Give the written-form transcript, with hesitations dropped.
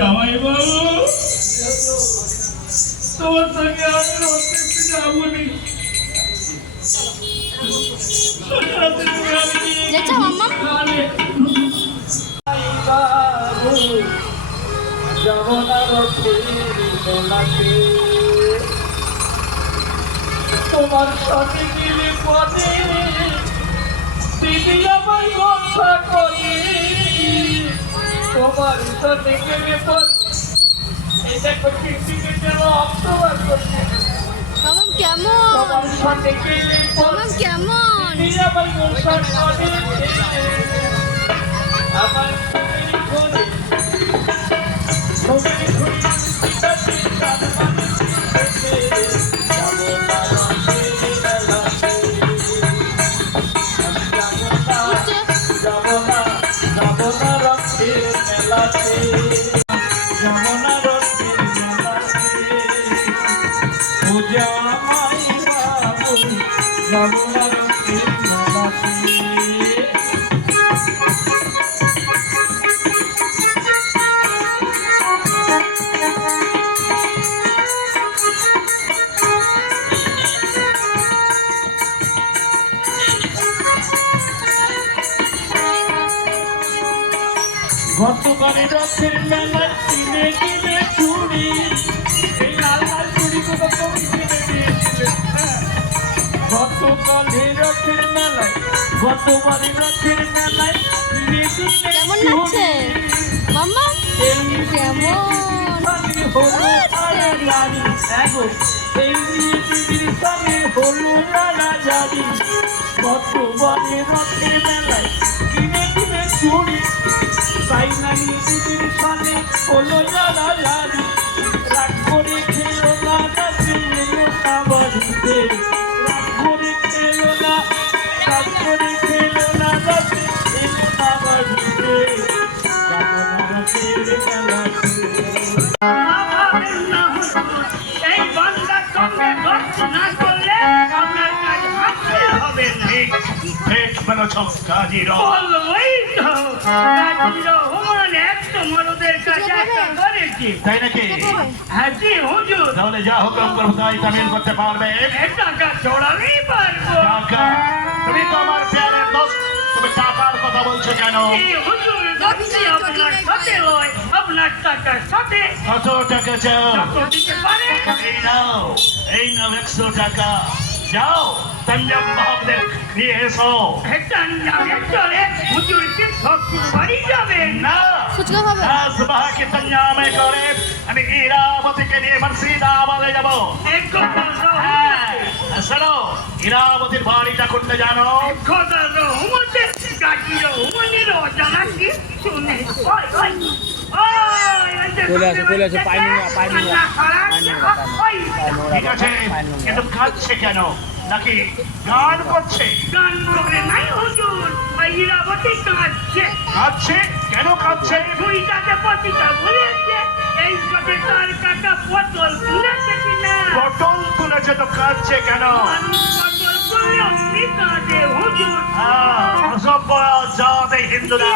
জামাই বাবু তোমার সঙ্গে আমি রথে যাবো নি। যাবো না রথে মেলাতে, তোমার সঙ্গে গেলে পথে দিদি আমার কথা করি, তোমার সঙ্গে গেলে পথে এই দেখো টিকটিকে যেন অক্টোবর করছে কেমন তোমার সঙ্গে গেলে পথে কেমন দিদি আমার কথা করি, আমার ঘরে ছবি ঘুরি যমুনা রথের মেলাতে, যমুনা রথের মেলাতে, পূজা মাই বাবু যমুনা রথের মেলাতে। গতকালে রথের মেলায় কিনে কিনে চুড়ি, এই লাল লাল চুড়িগুলো তুমি কিনে দিয়েছিলে। গতকালে রথের মেলায়, গতবারে রথের মেলায় কিনে কিনে কেমন লাগছে মাম্মা? কেমন হলো আড়াআড়ি, এই দিদির সঙ্গে হলো আড়াআড়ি। গতবারে রথের মেলায় কিনে কিনে চুড়ি, তাই না দিদির সঙ্গে হলো আড়াআড়ি। রাগ করে খেলো না রাতে এলো না বাড়িতে, রাগ করে খেলো না, রাগ করে খেলো না রাতে এলো না বাড়িতে, যাবো না রথের মেলাতে। এই বাংলার সঙ্গে দর্শন না করলে আপনার কাজ হাতে হবে না। ঠিক বলেছ কাজীরা। বলবোই তো, কাজীরা হুমান একটা মরদের কাছে একটা করেছি। তাই নাকি? হ্যাঁ জি হুজুর। তাহলে যা হুকুম করবো তাই তামিল করতে পারবে। টাকা ছড়ালেই পারবো। টাকা? তুমি তো আমার পেয়ারের দোস্ত, তুমি টাকার কথা বলছো কেন? এই হুজুর যাচ্ছি আপনার সাথে লয়, আপনার টাকার সাথে কত টাকা চাও? যত দিতে পারে। এই নাও 100 টাকা। যাও তঞ্জম বাহাবদের নিয়ে এসো। যাবে চলে হুজুর কি শ্বশুর বাড়ি যাবেন না, ফুচকা খাবে? সুবাহকে তঞ্জামে করে আমি ইরাবতীকে নিয়ে মুর্শিদাবাদে যাবো। এক কথা হ্যাঁ, শোনো, ইরাবতীর বাড়িটা কোনটা জানো? কথা রহমতে কাজীর হুমানের অজানা কি শুনে চলে আসে পাইনি না ঠিক আছে, কিন্তু কাঁদছে কেন? নাকি গান করছে? গান করে নাই হুজুর, ইরাবতী কাঁদছে। কাঁদছে কেন? কাঁদছে দুইটাকে পতিটা ভুলেছে, এই সাথে তার কাটা পটল তুলেছে কিনা। পটল তুলেছে তো কাঁদছে কেন? মানুষ পটল তুলে অমনি কাঁদে হুজুর। অসভ্য জাত এই হিন্দুরা।